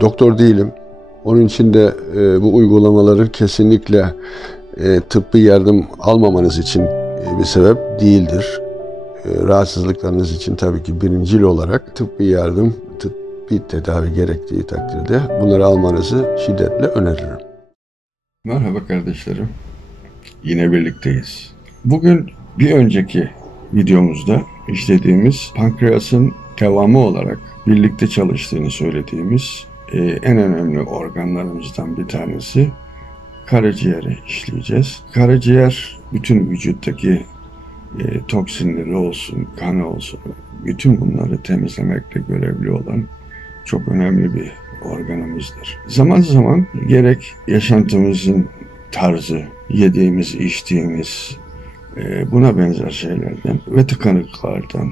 Doktor değilim. Onun için de bu uygulamaları kesinlikle tıbbi yardım almamanız için bir sebep değildir. Rahatsızlıklarınız için tabii ki birincil olarak tıbbi yardım, tıbbi tedavi gerektiği takdirde bunları almanızı şiddetle öneririm. Merhaba kardeşlerim. Yine birlikteyiz. Bugün bir önceki videomuzda işlediğimiz pankreasın devamı olarak birlikte çalıştığını söylediğimiz en önemli organlarımızdan bir tanesi karaciğeri işleyeceğiz. Karaciğer bütün vücuttaki toksinleri olsun, kanı olsun, bütün bunları temizlemekle görevli olan çok önemli bir organımızdır. Zaman zaman gerek yaşantımızın tarzı, yediğimiz, içtiğimiz, buna benzer şeylerden ve tıkanıklardan,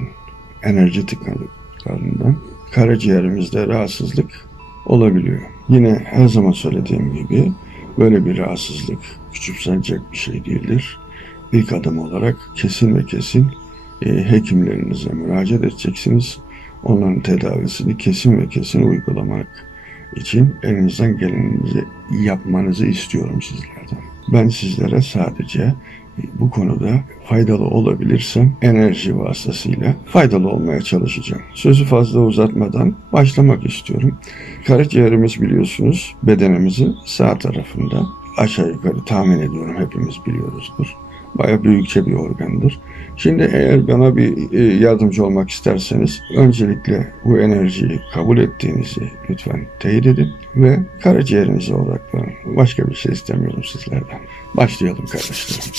enerji tıkanıklarından karaciğerimizde rahatsızlık olabiliyor. Yine her zaman söylediğim gibi böyle bir rahatsızlık küçümsenecek bir şey değildir. İlk adım olarak kesin ve kesin hekimlerinize müracaat edeceksiniz. Onların tedavisini kesin ve kesin uygulamak için elinizden geleni yapmanızı istiyorum sizlerden. Ben sizlere sadece bu konuda faydalı olabilirsem enerji vasıtasıyla faydalı olmaya çalışacağım. Sözü fazla uzatmadan başlamak istiyorum. Karaciğerimiz biliyorsunuz bedenimizin sağ tarafında, aşağı yukarı tahmin ediyorum hepimiz biliyoruzdur. Bayağı büyükçe bir organdır. Şimdi eğer bana bir yardımcı olmak isterseniz öncelikle bu enerjiyi kabul ettiğinizi lütfen teyit edin ve karaciğerinize odaklanın. Başka bir şey istemiyorum sizlerden. Başlayalım kardeşlerim.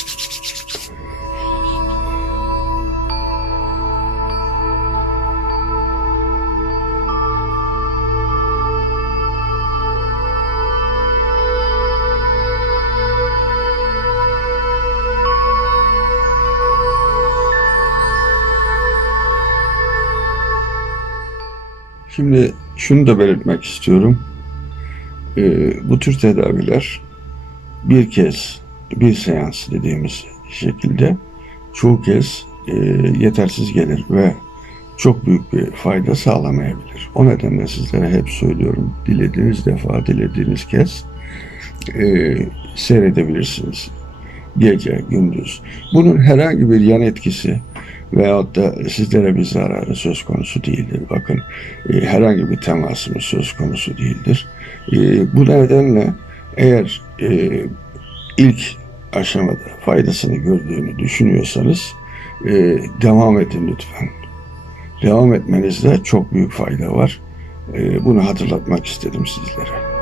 Şimdi şunu da belirtmek istiyorum. Bu tür tedaviler bir kez, bir seans dediğimiz şekilde çoğu kez yetersiz gelir ve çok büyük bir fayda sağlamayabilir. O nedenle sizlere hep söylüyorum, dilediğiniz defa, dilediğiniz kez seyredebilirsiniz. Gece, gündüz. Bunun herhangi bir yan etkisi veyahut da sizlere bir zararı söz konusu değildir. Bakın herhangi bir temasımız söz konusu değildir. Bu nedenle eğer ilk aşamada faydasını gördüğünü düşünüyorsanız devam edin lütfen. Devam etmenizde çok büyük fayda var. Bunu hatırlatmak istedim sizlere.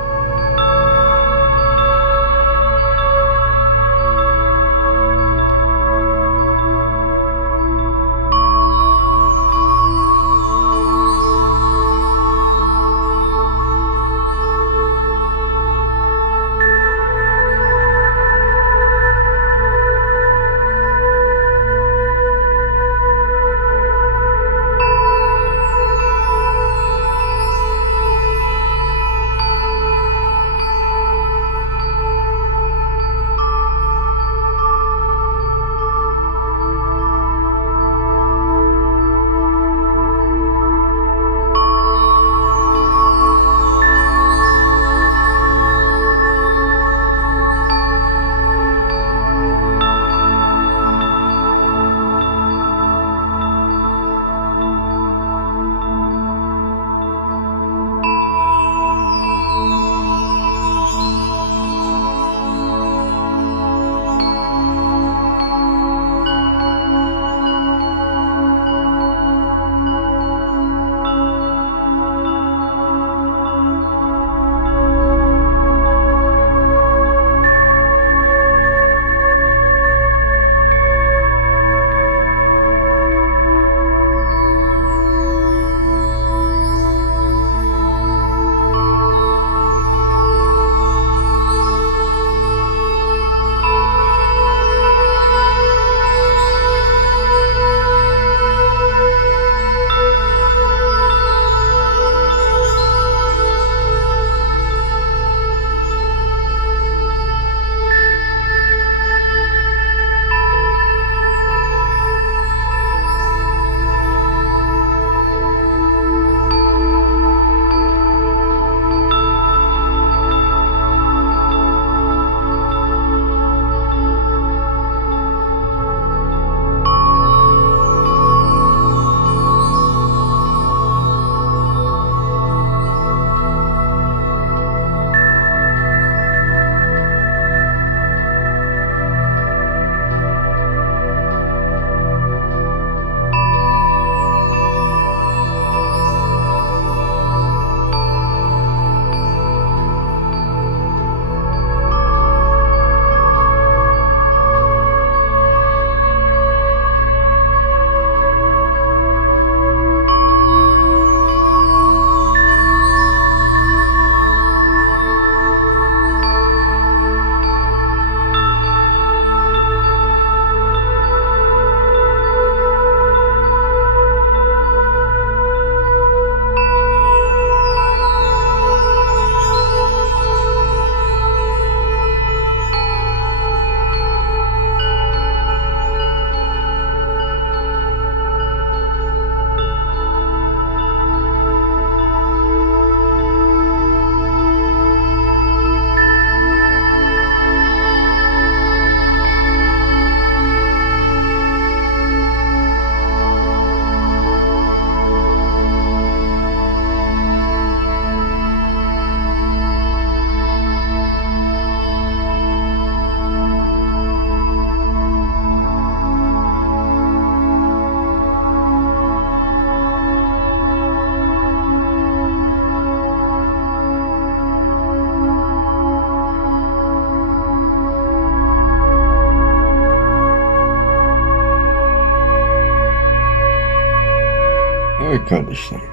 kardeşlerim,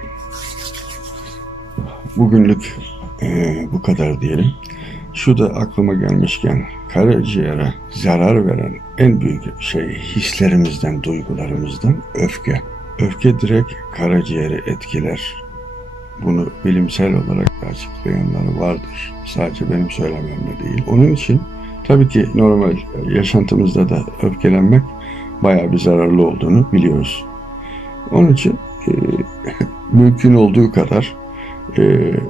bugünlük bu kadar diyelim. Şu da aklıma gelmişken, karaciğere zarar veren en büyük hislerimizden, duygularımızdan öfke. Öfke direkt karaciğeri etkiler. Bunu bilimsel olarak açıklayanlar vardır. Sadece benim söylememle değil. Onun için tabii ki normal yaşantımızda da öfkelenmek bayağı bir zararlı olduğunu biliyoruz. Onun için mümkün olduğu kadar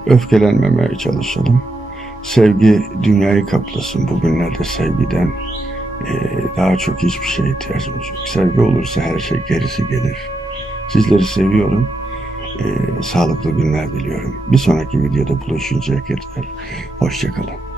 öfkelenmemeye çalışalım. Sevgi dünyayı kaplasın. Bugünlerde sevgiden daha çok hiçbir şeye ihtiyacımız yok. Sevgi olursa her şey gerisi gelir. Sizleri seviyorum. Sağlıklı günler diliyorum. Bir sonraki videoda buluşuncaya kadar hoşça kalın.